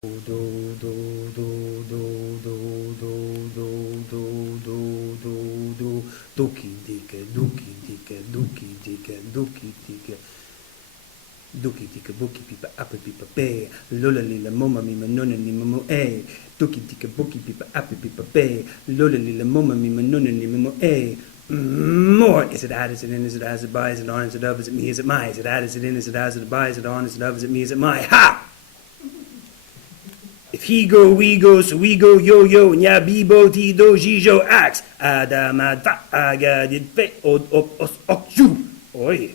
do do do do do do do do do do do duki dike duki dike duki dike duki dike duki dike buki pipa apple pipa be lola lila moma mi manona ni mamo duki dike buki pipa apple pipa be lola lila moma mi manona ni mamo more. Is it out? Is it in? Is it as? Is it by? Is it on? Is it of? Is it me? Is it my? Is it out? Is it in? Is it as? Is it by? Is it on? Is it of? Is it me? Is it my? Ha! If he go, we go, so we go, yo, nya, bibo, ti, do, jijo, ax, adamad, fa, agadid, fe, od, op, os, ok, ju, oi.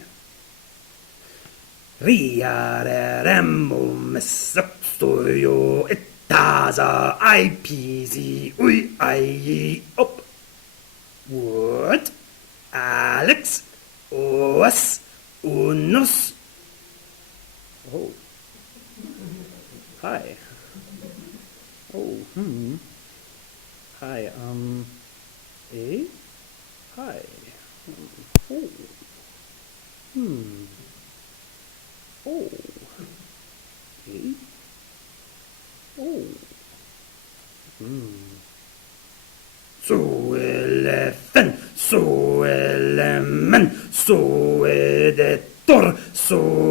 Ria, rembo, mesapstoyo, etaza, I, peasy, ui, I, op. What? Alex, os, unos. Oh. Hi. Oh, Hi, Hi. Oh. Oh. Oh. So eleven, so elemen, so editor, so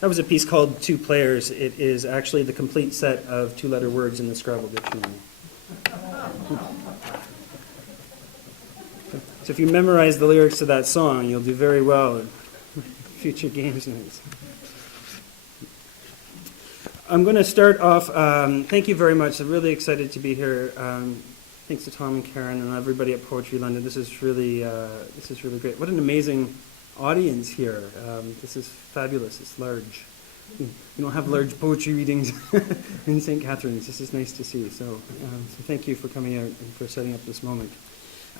That was a piece called Two Players. It is actually the complete set of two-letter words in the Scrabble dictionary. So if you memorize the lyrics to that song, you'll do very well in future games nights. I'm going to start off. Thank you very much. I'm really excited to be here. Thanks to Tom and Karen and everybody at Poetry London. This is really great. What an amazing audience here. This is fabulous. It's large. You don't have large poetry readings in St. Catharines. This is nice to see. So thank you for coming out and for setting up this moment.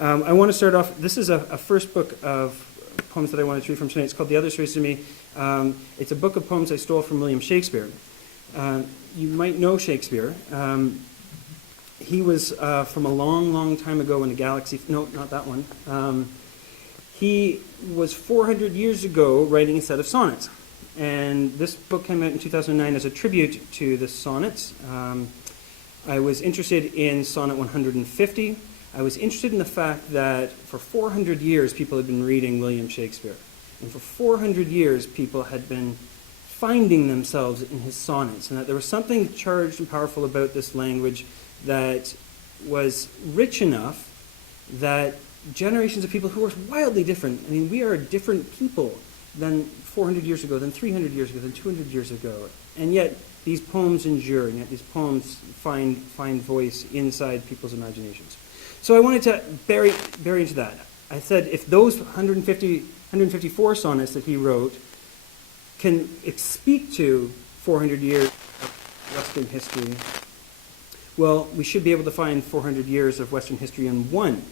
I want to start off. This is a first book of poems that I wanted to read from tonight. It's called The Other Stories to Me. It's a book of poems I stole from William Shakespeare. You might know Shakespeare. He was from a long, long time ago in a galaxy. No, not that one. He was 400 years ago writing a set of sonnets. And this book came out in 2009 as a tribute to the sonnets. I was interested in sonnet 150. I was interested in the fact that for 400 years people had been reading William Shakespeare. And for 400 years people had been finding themselves in his sonnets. And that there was something charged and powerful about this language that was rich enough that generations of people who are wildly different. I mean, we are different people than 400 years ago, than 300 years ago, than 200 years ago. And yet, these poems endure, and yet these poems find voice inside people's imaginations. So I wanted to bury into that. I said, if those 154 sonnets that he wrote can speak to 400 years of Western history, well, we should be able to find 400 years of Western history in one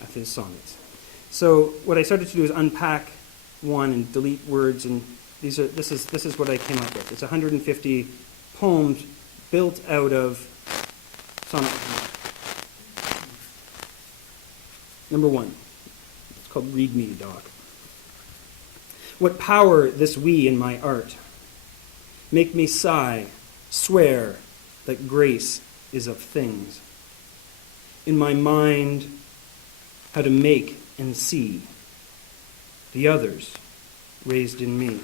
of his sonnets. So what I started to do is unpack one and delete words, and this is what I came up with. It's 150 poems built out of sonnet. Number one. It's called Read Me, Doc. What power this we in my art. Make me sigh, swear that grace is of things. In my mind, how to make and see the others raised in me.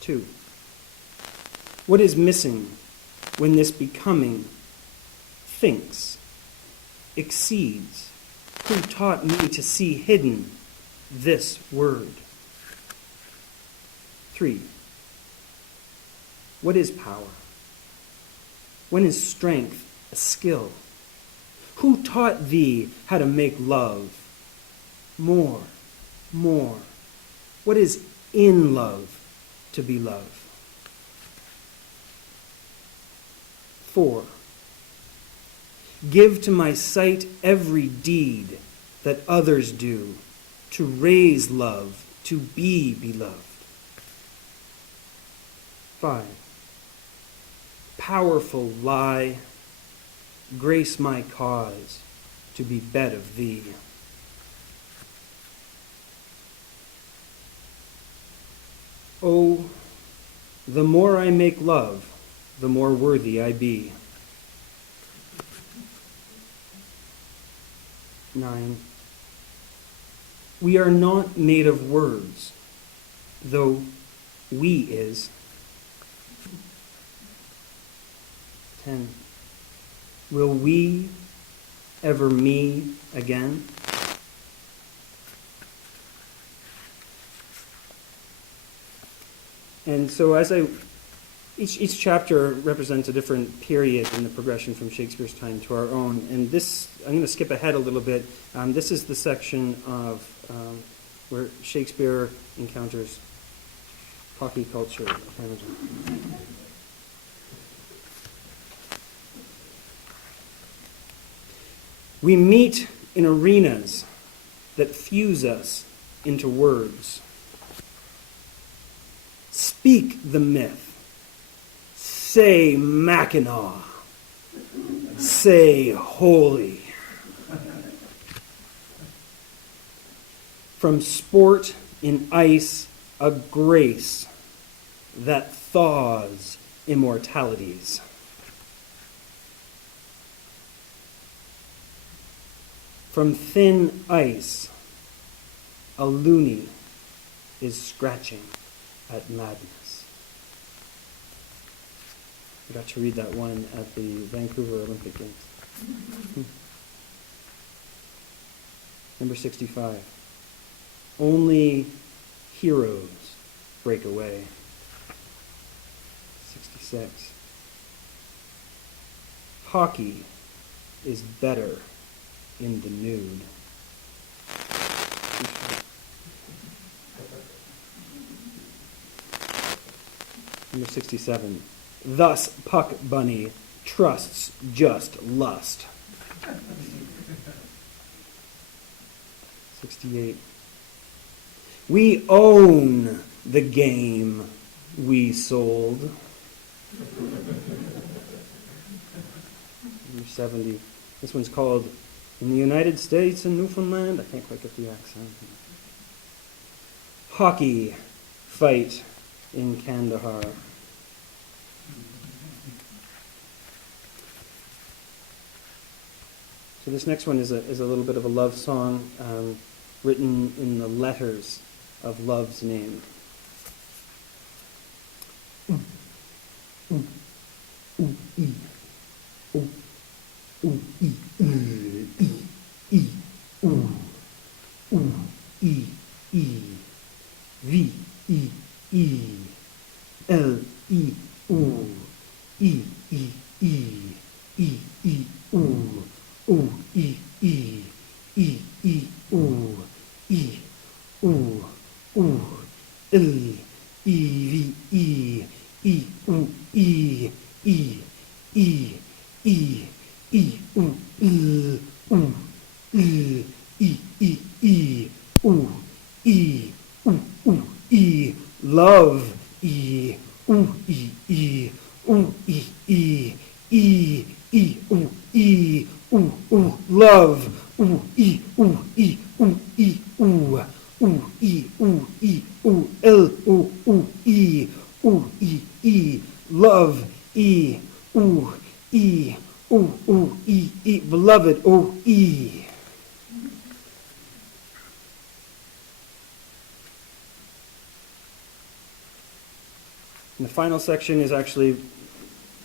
2. What is missing when this becoming thinks, exceeds? Who taught me to see hidden this word? 3. What is power? When is strength a skill? Who taught thee how to make love? More. What is in love to be loved? 4. Give to my sight every deed that others do, to raise love, to be beloved. 5. powerful lie, grace my cause to be bed of thee. Oh, the more I make love, the more worthy I be. 9. We are not made of words, though we is. 10. Will we ever me again? And so each chapter represents a different period in the progression from Shakespeare's time to our own. And this, I'm going to skip ahead a little bit. This is the section of where Shakespeare encounters hockey culture of Canada. We meet in arenas that fuse us into words. Speak the myth. Say Mackinaw. Say holy. From sport in ice, a grace that thaws immortalities. From thin ice, a loony is scratching at madness. I got to read that one at the Vancouver Olympic Games. Number 65. Only heroes break away. 66. Hockey is better in the nude. Number 67. Thus Puck Bunny trusts just lust. 68. We own the game we sold. Number 70. This one's called In the United States and Newfoundland. I can't quite get the accent. Hockey fight in Kandahar. So this next one is a little bit of a love song written in the letters of love's name. V E E L E O E E E E E O O E E E E O E O O L E V E E O E E E E E O L O L E E E O E O O E love E O E E O E E E E O E O O love O E O E O E O O E O E O L O O E O E E love E O E O O E E beloved O E. And the final section is actually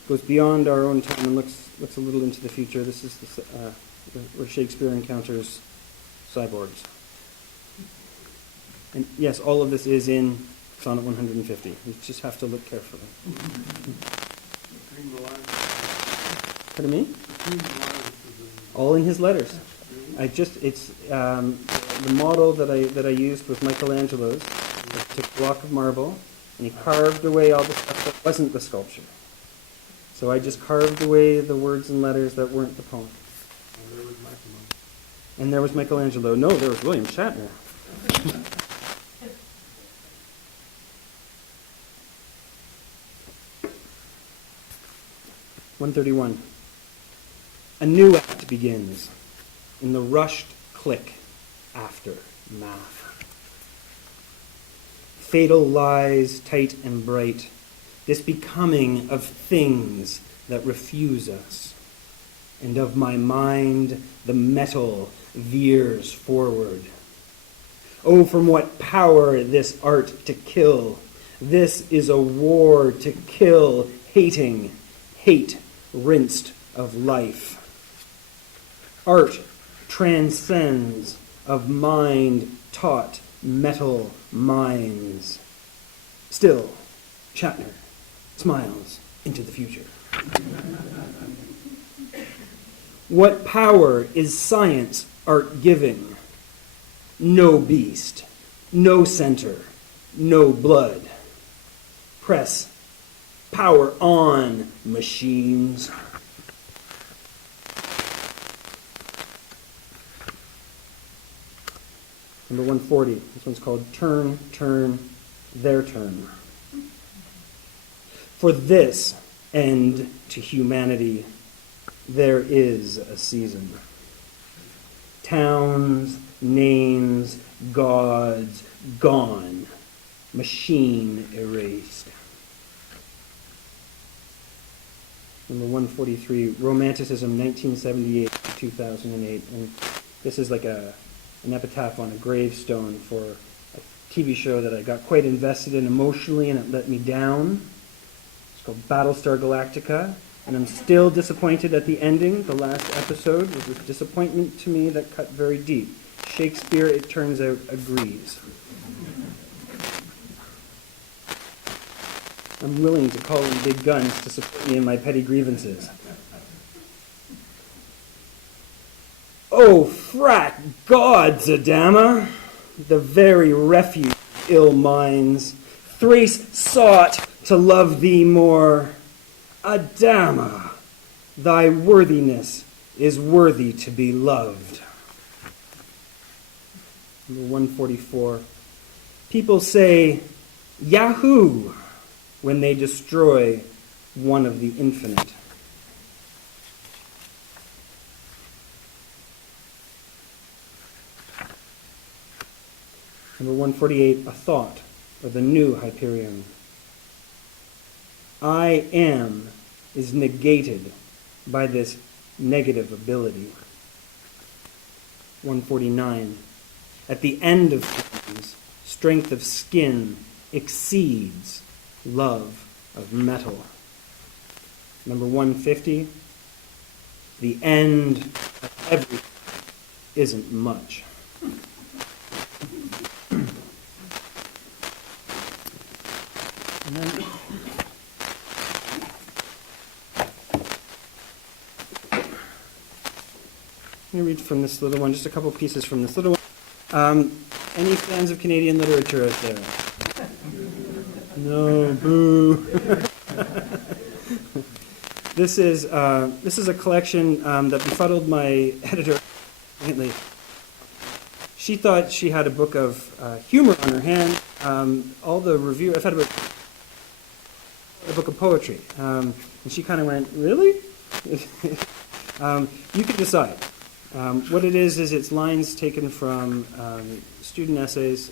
goes beyond our own time and looks a little into the future. This is where Shakespeare encounters cyborgs. And yes, all of this is in Sonnet 150. You just have to look carefully. Pardon me? All in his letters. It's the model that I used was Michelangelo's. I took a block of marble and he carved away all the stuff that wasn't the sculpture. So I just carved away the words and letters that weren't the poem. And there was Michelangelo. No, there was William Shatner. 131. A new act begins in the rushed click after math. Fatal lies, tight and bright, this becoming of things that refuse us. And of my mind, the metal veers forward. Oh, from what power this art to kill. This is a war to kill, hating, hate rinsed of life. Art transcends of mind taught metal minds. Still, Shatner smiles into the future. What power is science art giving? No beast, no center, no blood. Press power on, machines. Number 140. This one's called Turn, Turn, Their Turn. For this end to humanity, there is a season. Towns, names, gods, gone. Machine erased. Number 143, Romanticism, 1978 to 2008. And this is like an epitaph on a gravestone for a TV show that I got quite invested in emotionally and it let me down. It's called Battlestar Galactica. And I'm still disappointed at the ending. The last episode was a disappointment to me that cut very deep. Shakespeare, it turns out, agrees. I'm willing to call in big guns to support me in my petty grievances. Oh, frat gods, Adama, the very refuge of ill minds. Thrace sought to love thee more. Adama, thy worthiness is worthy to be loved. Number 144. People say, Yahoo, when they destroy one of the infinite. Number 148, a thought, or the new Hyperion. I am is negated by this negative ability. 149. At the end of things, strength of skin exceeds love of metal. Number 150. The end of everything isn't much. And then let me read from this little one, just a couple pieces from this little one. Any fans of Canadian literature out there? No, boo. This is a collection that befuddled my editor. She thought she had a book of humor on her hand. All the review, I've had a book of poetry, and she kind of went, "Really?" You can decide. What it is it's lines taken from student essays,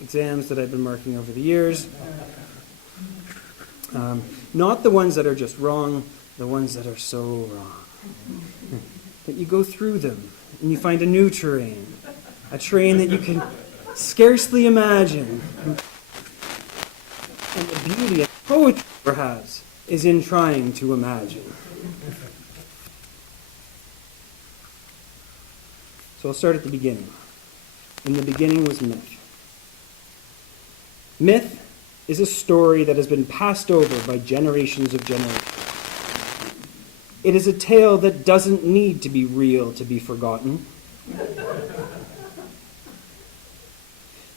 exams that I've been marking over the years. Not the ones that are just wrong, the ones that are so wrong. But you go through them, and you find a new terrain, a terrain that you can scarcely imagine. And the beauty of poetry, perhaps, is in trying to imagine. So I'll start at the beginning. In the beginning was myth. Myth is a story that has been passed over by generations of generations. It is a tale that doesn't need to be real to be forgotten.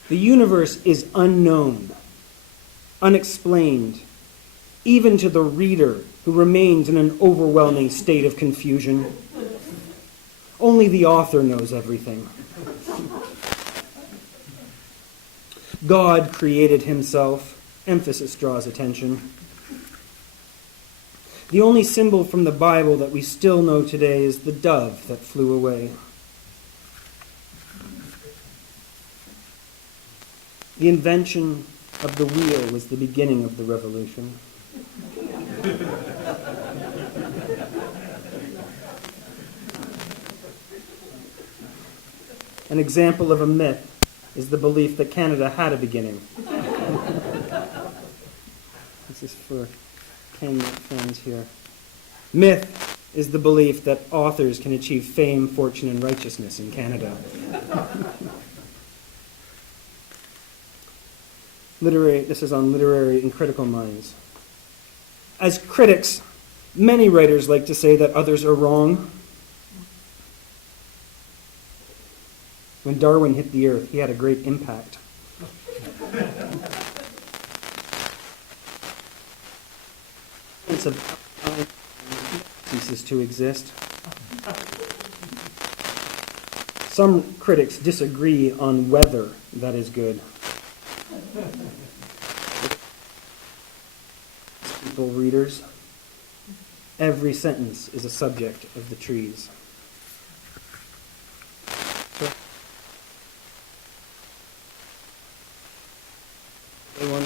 The universe is unknown, unexplained, even to the reader who remains in an overwhelming state of confusion. Only the author knows everything. God created himself. Emphasis draws attention. The only symbol from the Bible that we still know today is the dove that flew away. The invention of the wheel was the beginning of the revolution. An example of a myth is the belief that Canada had a beginning. This is for Canada fans here. Myth is the belief that authors can achieve fame, fortune, and righteousness in Canada. This is on literary and critical minds. As critics, many writers like to say that others are wrong. When Darwin hit the earth, he had a great impact. Ceases to exist. Some critics disagree on whether that is good. People, readers, every sentence is a subject of the trees. Anyone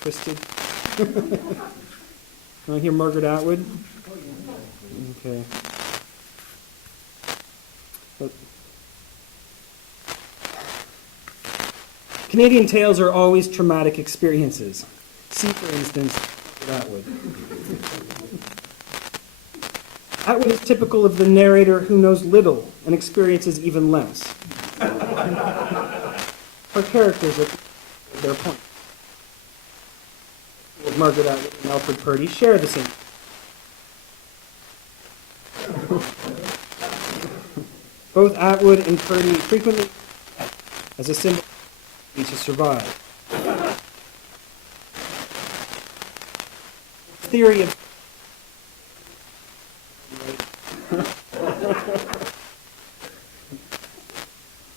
twisted? Want to hear Margaret Atwood? Okay. Canadian tales are always traumatic experiences. See, for instance, Atwood. Atwood is typical of the narrator who knows little and experiences even less. Her characters are their point. Margaret Atwood and Alfred Purdy share the same. Both Atwood and Purdy frequently as a symbol to survive. Theory of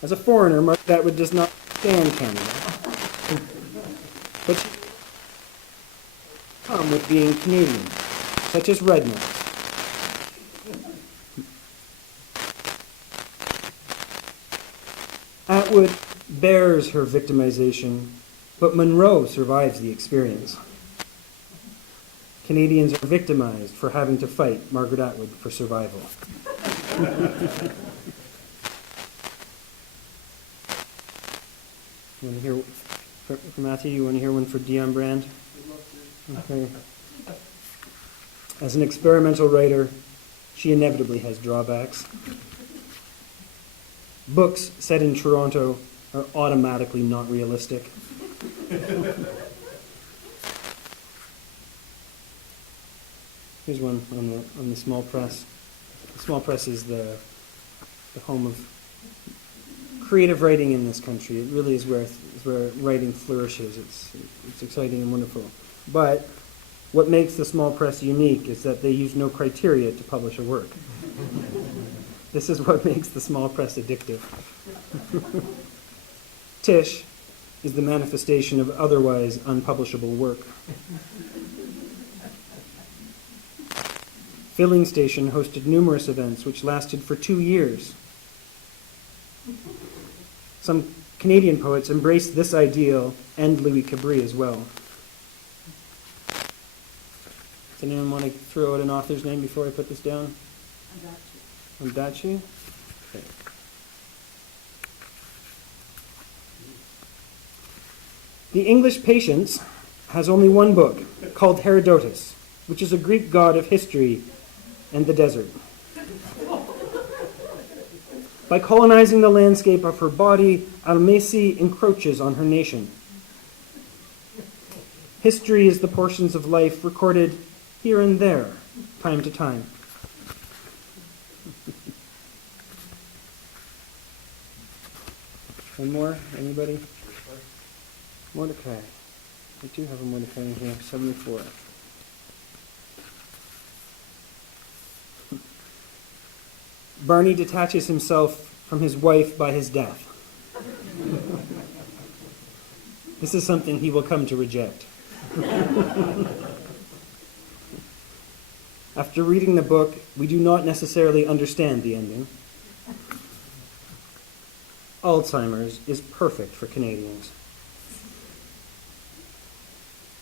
as a foreigner, Margaret Atwood does not stand Canada, but she come with being Canadian, such as rednecks. Atwood bears her victimization, but Monroe survives the experience. Canadians are victimized for having to fight Margaret Atwood for survival. You want to hear for Matthew? You want to hear one for Dion Brand? Okay. As an experimental writer, she inevitably has drawbacks. Books set in Toronto are automatically not realistic. Here's one on the small press. The small press is the home of creative writing in this country. It really is where writing flourishes. It's exciting and wonderful. But what makes the small press unique is that they use no criteria to publish a work. This is what makes the small press addictive. Tish is the manifestation of otherwise unpublishable work. Filling Station hosted numerous events which lasted for 2 years. Some Canadian poets embraced this ideal, and Louis Cabri as well. Does anyone want to throw out an author's name before I put this down? Ondaatje? Okay. The English Patience has only one book, called Herodotus, which is a Greek god of history and the desert. By colonizing the landscape of her body, Almasi encroaches on her nation. History is the portions of life recorded here and there, time to time. One more? Anybody? Mordecai. I do have a Mordecai in here, 74. Barney detaches himself from his wife by his death. This is something he will come to reject. After reading the book, we do not necessarily understand the ending. Alzheimer's is perfect for Canadians.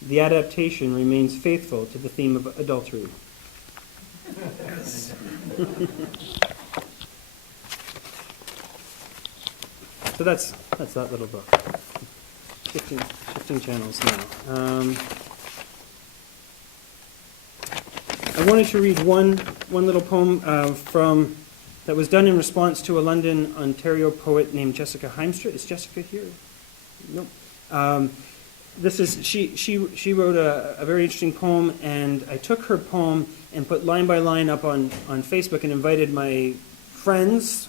The adaptation remains faithful to the theme of adultery. Yes. So that's that little book. Shifting channels now. I wanted to read one little poem that was done in response to a London, Ontario poet named Jessica Heimstra. Is Jessica here? Nope. She wrote a very interesting poem, and I took her poem and put line by line up on Facebook and invited my friends,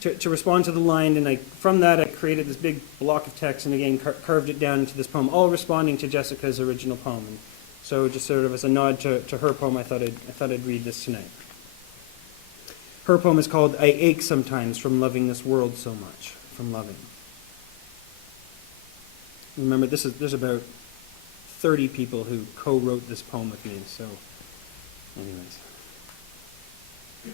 to respond to the line, and from that I created this big block of text and again carved it down into this poem, all responding to Jessica's original poem. And so just sort of as a nod to her poem, I thought I'd read this tonight. Her poem is called "I Ache Sometimes from Loving This World So Much," from loving. Remember, there's about 30 people who co-wrote this poem with me, so anyways.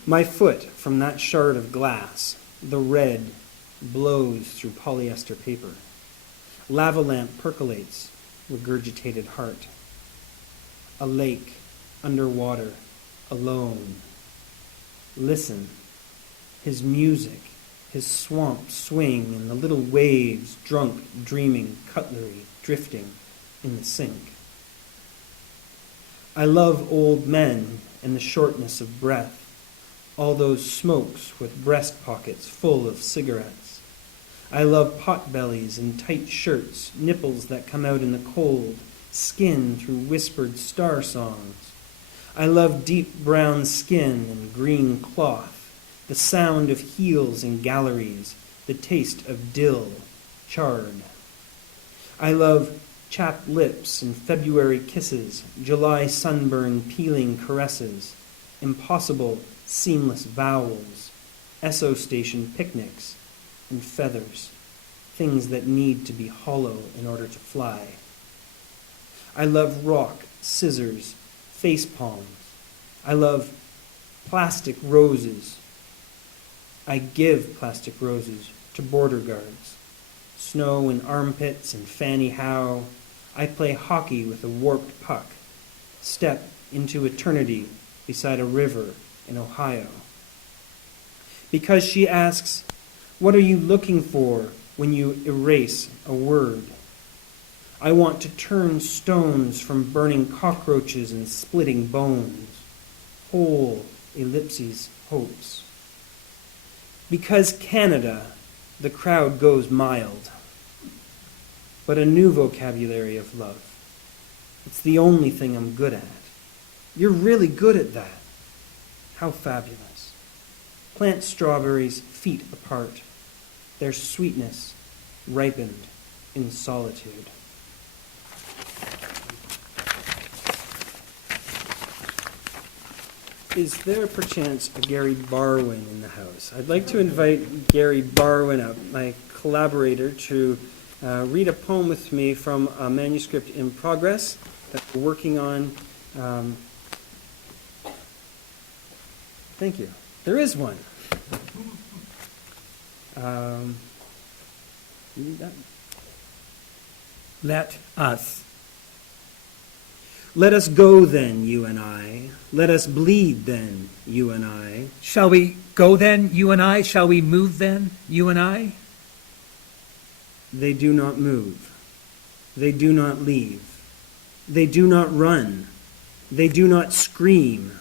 My foot from that shard of glass, the red blows through polyester paper. Lava lamp percolates, regurgitated heart. A lake, underwater, alone. Listen, his music, his swamp swing, and the little waves, drunk, dreaming, cutlery, drifting in the sink. I love old men and the shortness of breath, all those smokes with breast pockets full of cigarettes. I love potbellies and tight shirts, nipples that come out in the cold, skin through whispered star songs. I love deep brown skin and green cloth, the sound of heels in galleries, the taste of dill, charred. I love chapped lips and February kisses, July sunburn peeling caresses, impossible seamless vowels, Esso station picnics, and feathers, things that need to be hollow in order to fly. I love rock, scissors, face palms. I love plastic roses. I give plastic roses to border guards. Snow in armpits and Fanny Howe. I play hockey with a warped puck. Step into eternity beside a river in Ohio. Because she asks, what are you looking for when you erase a word? I want to turn stones from burning cockroaches and splitting bones. Whole ellipses hopes. Because Canada, the crowd goes mild, but a new vocabulary of love. It's the only thing I'm good at. You're really good at that. How fabulous. Plant strawberries feet apart, their sweetness ripened in solitude. Is there perchance a Gary Barwin in the house? I'd like to invite Gary Barwin up, my collaborator, to read a poem with me from a manuscript in progress that we're working on. Thank you. There is one. You read that? Let us. Let us go then, you and I. Let us bleed then, you and I. Shall we go then, you and I? Shall we move then, you and I? They do not move. They do not leave. They do not run. They do not scream.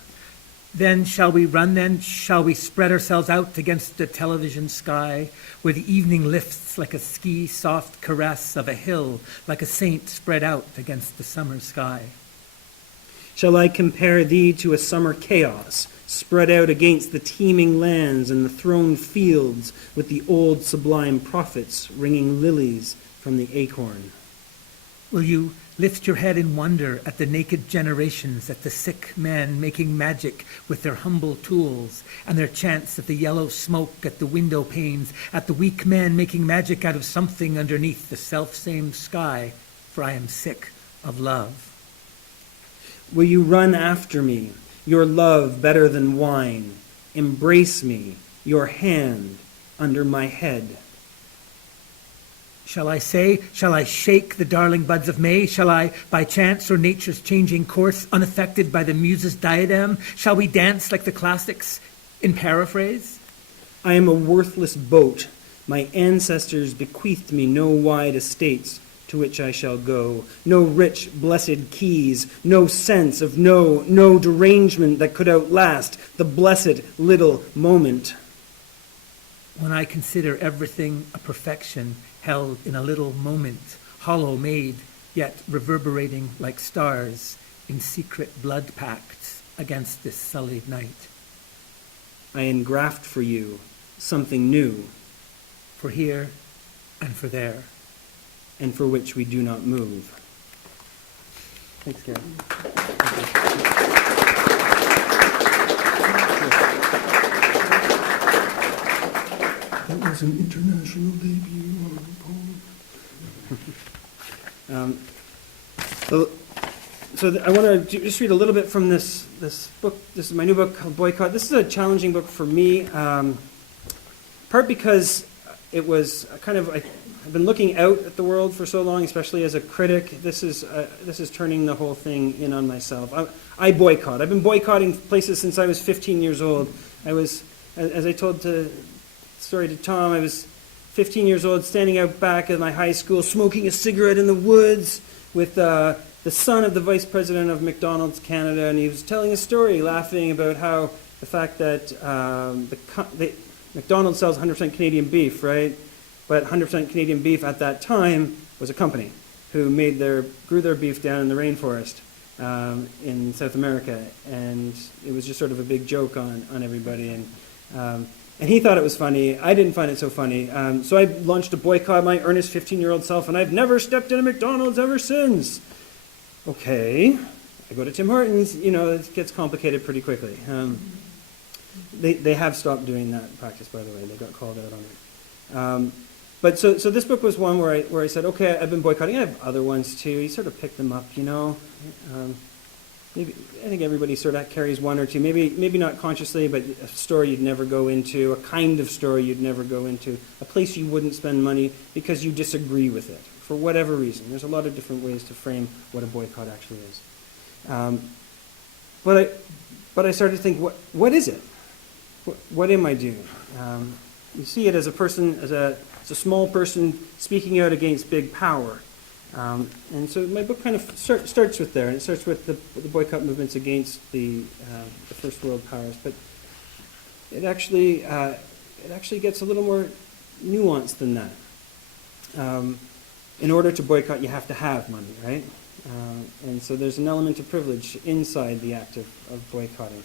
Then shall we run then? Shall we spread ourselves out against the television sky, where the evening lifts like a ski soft caress of a hill, like a saint spread out against the summer sky? Shall I compare thee to a summer chaos, spread out against the teeming lands and the throned fields, with the old sublime prophets ringing lilies from the acorn? Will you lift your head in wonder at the naked generations, at the sick men making magic with their humble tools, and their chants at the yellow smoke at the window panes, at the weak men making magic out of something underneath the self-same sky, for I am sick of love. Will you run after me, your love better than wine? Embrace me, your hand under my head. Shall I shake the darling buds of May? Shall I, by chance or nature's changing course, unaffected by the muse's diadem, shall we dance like the classics in paraphrase? I am a worthless boat. My ancestors bequeathed me no wide estates to which I shall go, no rich, blessed keys, no sense of no derangement that could outlast the blessed little moment. When I consider everything a perfection held in a little moment, hollow made, yet reverberating like stars in secret blood pacts against this sullied night. I engraft for you something new, For here and for there. and for which we do not move. Thanks, Gary. That was an international debut on a poem. I want to just read a little bit from this book. This is my new book called Boycott. This is a challenging book for me, part because it was I've been looking out at the world for so long, especially as a critic. This is turning the whole thing in on myself. I boycott. I've been boycotting places since I was 15 years old. I was, as I told the story to Tom, I was 15 years old, standing out back at my high school, smoking a cigarette in the woods with the son of the vice president of McDonald's Canada, and he was telling a story, laughing about how the fact that McDonald's sells 100% Canadian beef, right? But 100% Canadian beef at that time was a company who grew their beef down in the rainforest in South America, and it was just sort of a big joke on everybody. And he thought it was funny. I didn't find it so funny. So I launched a boycott, my earnest 15-year-old self, and I've never stepped in a McDonald's ever since. Okay, I go to Tim Hortons. It gets complicated pretty quickly. They have stopped doing that practice, by the way. They got called out on it. But so this book was one where I said, okay, I've been boycotting. I have other ones too. You sort of pick them up, Maybe I think everybody sort of carries one or two. Maybe not consciously, but a store you'd never go into, a kind of store you'd never go into, a place you wouldn't spend money because you disagree with it for whatever reason. There's a lot of different ways to frame what a boycott actually is. But I started to think, what is it? What am I doing? You see it as a person, as a small person speaking out against big power. And so my book kind of starts with there, and it starts with the boycott movements against the first world powers. But it actually gets a little more nuanced than that. In order to boycott, you have to have money, right? And so there's an element of privilege inside the act of boycotting.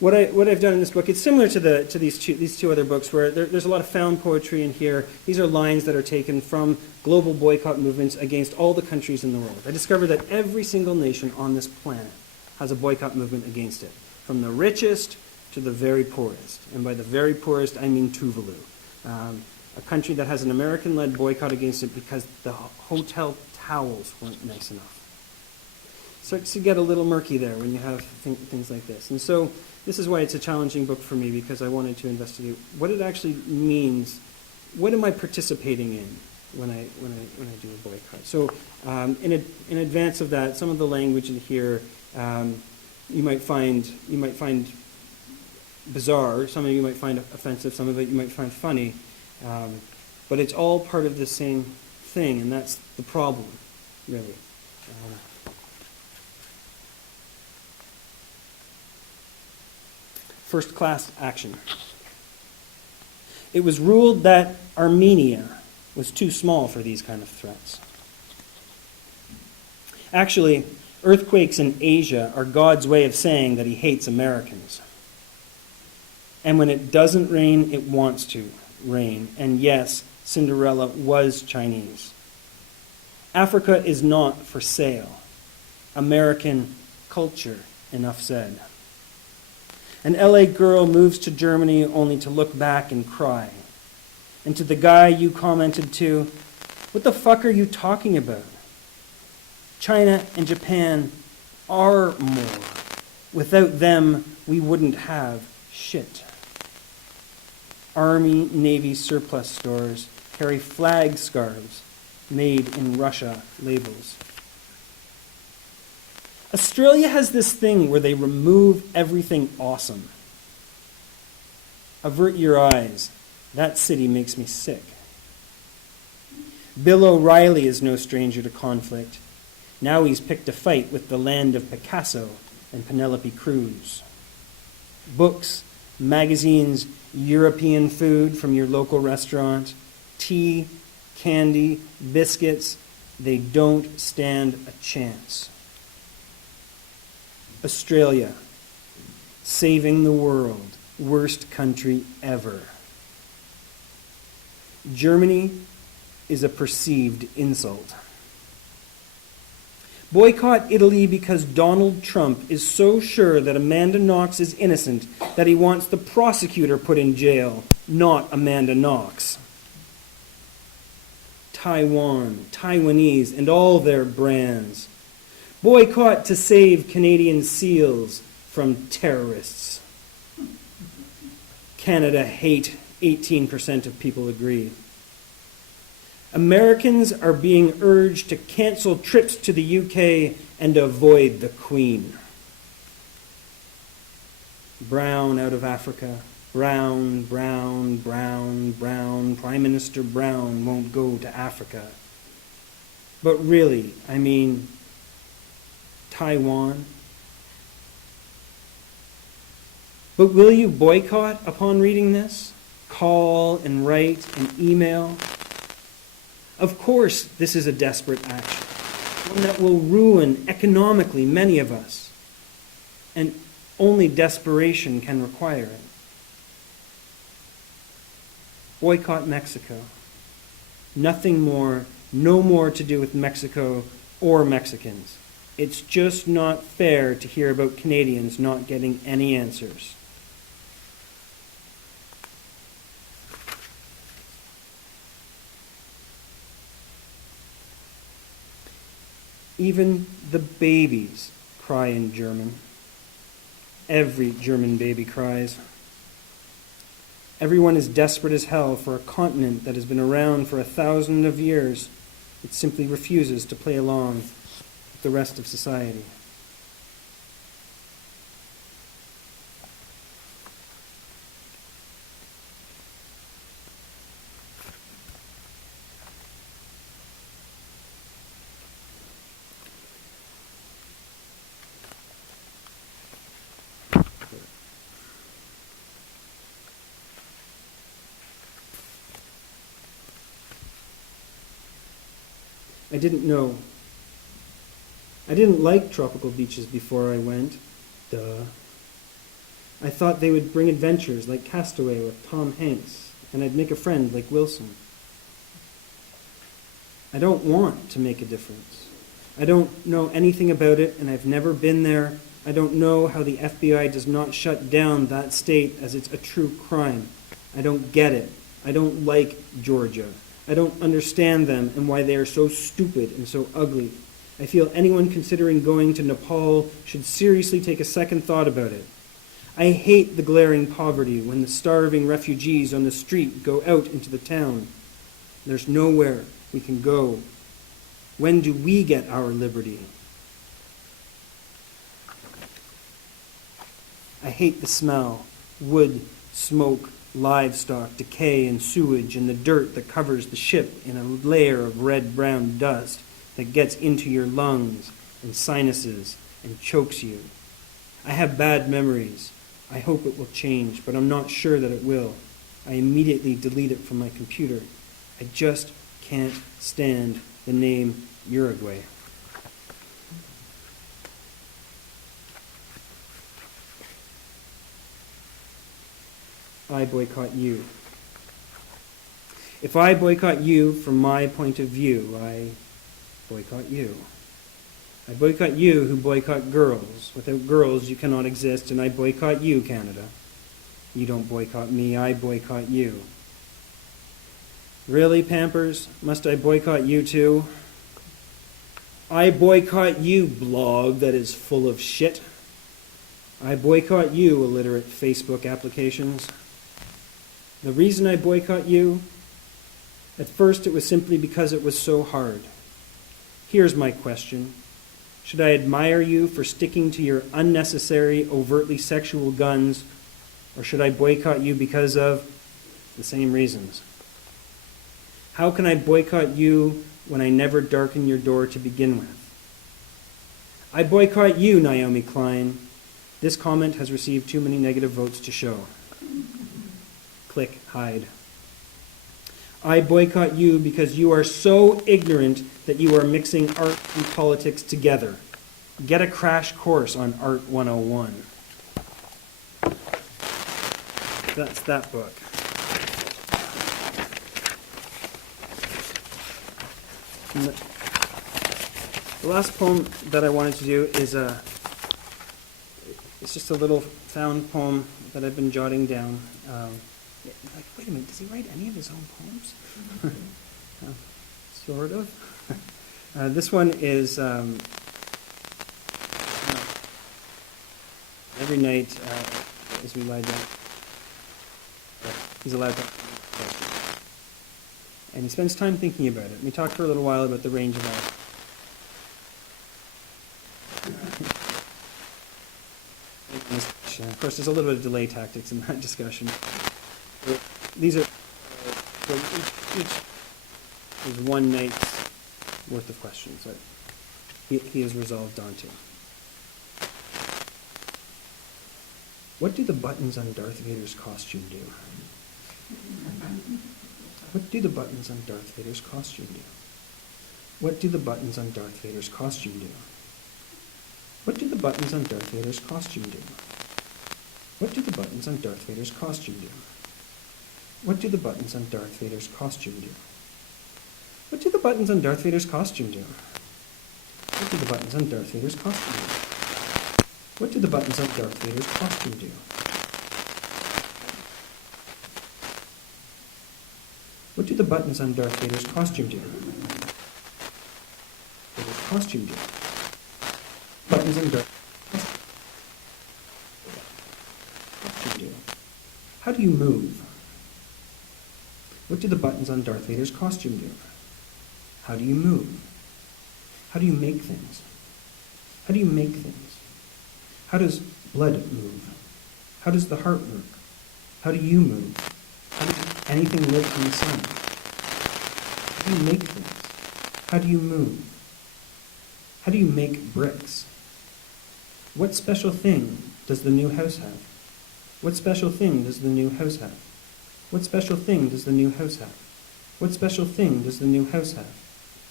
What I've done in this book, it's similar to these two other books, where there's a lot of found poetry in here. These are lines that are taken from global boycott movements against all the countries in the world. I discovered that every single nation on this planet has a boycott movement against it, from the richest to the very poorest. And by the very poorest, I mean Tuvalu, a country that has an American-led boycott against it because the hotel towels weren't nice enough. Starts to get a little murky there when you have things like this. And so this is why it's a challenging book for me, because I wanted to investigate what it actually means. What am I participating in when I do a boycott? So in advance of that, some of the language in here you might find bizarre. Some of you might find offensive. Some of it you might find funny. But it's all part of the same thing, and that's the problem, really. First-class action. It was ruled that Armenia was too small for these kind of threats. Actually, earthquakes in Asia are God's way of saying that he hates Americans. And when it doesn't rain, it wants to rain. And yes, Cinderella was Chinese. Africa is not for sale. American culture, enough said. An LA girl moves to Germany only to look back and cry. And to the guy you commented to, what the fuck are you talking about? China and Japan are more. Without them, we wouldn't have shit. Army, Navy surplus stores carry flag scarves made in Russia labels. Australia has this thing where they remove everything awesome. Avert your eyes. That city makes me sick. Bill O'Reilly is no stranger to conflict. Now he's picked a fight with the land of Picasso and Penelope Cruz. Books, magazines, European food from your local restaurant, tea, candy, biscuits, they don't stand a chance. Australia, saving the world, worst country ever. Germany is a perceived insult. Boycott Italy because Donald Trump is so sure that Amanda Knox is innocent that he wants the prosecutor put in jail, not Amanda Knox. Taiwan, Taiwanese, and all their brands. Boycott to save Canadian seals from terrorists. Canada hate, 18% of people agree. Americans are being urged to cancel trips to the UK and avoid the Queen. Brown out of Africa. Brown, Brown, Brown, Brown. Prime Minister Brown won't go to Africa. But really, I mean, Taiwan. But will you boycott upon reading this? Call and write and email? Of course, this is a desperate action, one that will ruin economically many of us, and only desperation can require it. Boycott Mexico. Nothing more, no more to do with Mexico or Mexicans. It's just not fair to hear about Canadians not getting any answers. Even the babies cry in German. Every German baby cries. Everyone is desperate as hell for a continent that has been around for 1,000 years. It simply refuses to play along with the rest of society. I didn't know. I didn't like tropical beaches before I went. Duh. I thought they would bring adventures like Castaway with Tom Hanks, and I'd make a friend like Wilson. I don't want to make a difference. I don't know anything about it, and I've never been there. I don't know how the FBI does not shut down that state as it's a true crime. I don't get it. I don't like Georgia. I don't understand them and why they are so stupid and so ugly. I feel anyone considering going to Nepal should seriously take a second thought about it. I hate the glaring poverty when the starving refugees on the street go out into the town. There's nowhere we can go. When do we get our liberty? I hate the smell, wood, smoke, livestock, decay, and sewage, and the dirt that covers the ship in a layer of red-brown dust that gets into your lungs and sinuses and chokes you. I have bad memories. I hope it will change, but I'm not sure that it will. I immediately delete it from my computer. I just can't stand the name Uruguay. I boycott you. If I boycott you from my point of view, I boycott you. I boycott you who boycott girls. Without girls, you cannot exist, and I boycott you, Canada. You don't boycott me, I boycott you. Really, Pampers? Must I boycott you too? I boycott you, blog that is full of shit. I boycott you, illiterate Facebook applications. The reason I boycott you, at first it was simply because it was so hard. Here's my question. Should I admire you for sticking to your unnecessary, overtly sexual guns, or should I boycott you because of the same reasons? How can I boycott you when I never darken your door to begin with? I boycott you, Naomi Klein. This comment has received too many negative votes to show. Click hide. I boycott you because you are so ignorant that you are mixing art and politics together. Get a crash course on Art 101. That's that book. And the last poem that I wanted to do is it's just a little found poem that I've been jotting down. Like, wait a minute, does he write any of his own poems? Sort of. This one is every night as we lie down, he's allowed to ask questions. And he spends time thinking about it. We talked for a little while about the range of art. Of course, there's a little bit of delay tactics in that discussion. These are each is one night's worth of questions that he has resolved onto. What do the buttons on Darth Vader's costume do? What do the buttons on Darth Vader's costume do? What do the buttons on Darth Vader's costume do? What do the buttons on Darth Vader's costume do? What do the buttons on Darth Vader's costume do? What do the buttons on Darth Vader's costume do? What do the buttons on Darth Vader's costume do? What do the buttons on Darth Vader's costume do? What do the buttons on Darth Vader's costume do? What do the buttons on Darth Vader's costume do? Vader's costume do? Buttons on Darth costume do? How do you move? What do the buttons on Darth Vader's costume do? How do you move? How do you make things? How do you make things? How does blood move? How does the heart work? How do you move? How does anything live in the sun? How do you make things? How do you move? How do you make bricks? What special thing does the new house have? What special thing does the new house have? What special thing does the new house have? What special thing does the new house have?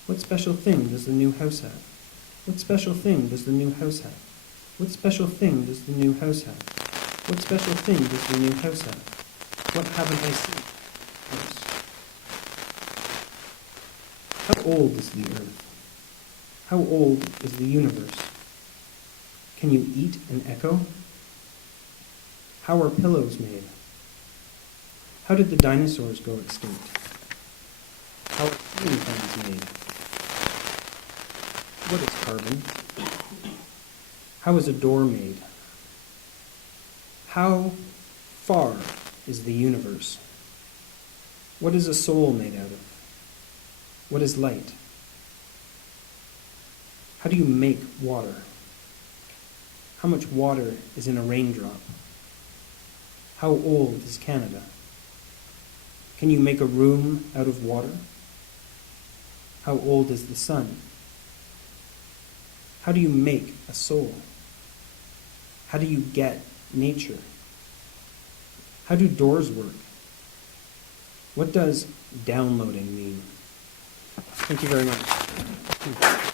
What special thing does the new house have? What special thing does the new house have? What special thing does the new house have? What special thing does the new house have? What haven't I seen? House. How old is the earth? How old is the universe? Can you eat an echo? How are pillows made? How did the dinosaurs go extinct? How are ceiling fans made? What is carbon? How is a door made? How far is the universe? What is a soul made out of? What is light? How do you make water? How much water is in a raindrop? How old is Canada? Can you make a room out of water? How old is the sun? How do you make a soul? How do you get nature? How do doors work? What does downloading mean? Thank you very much.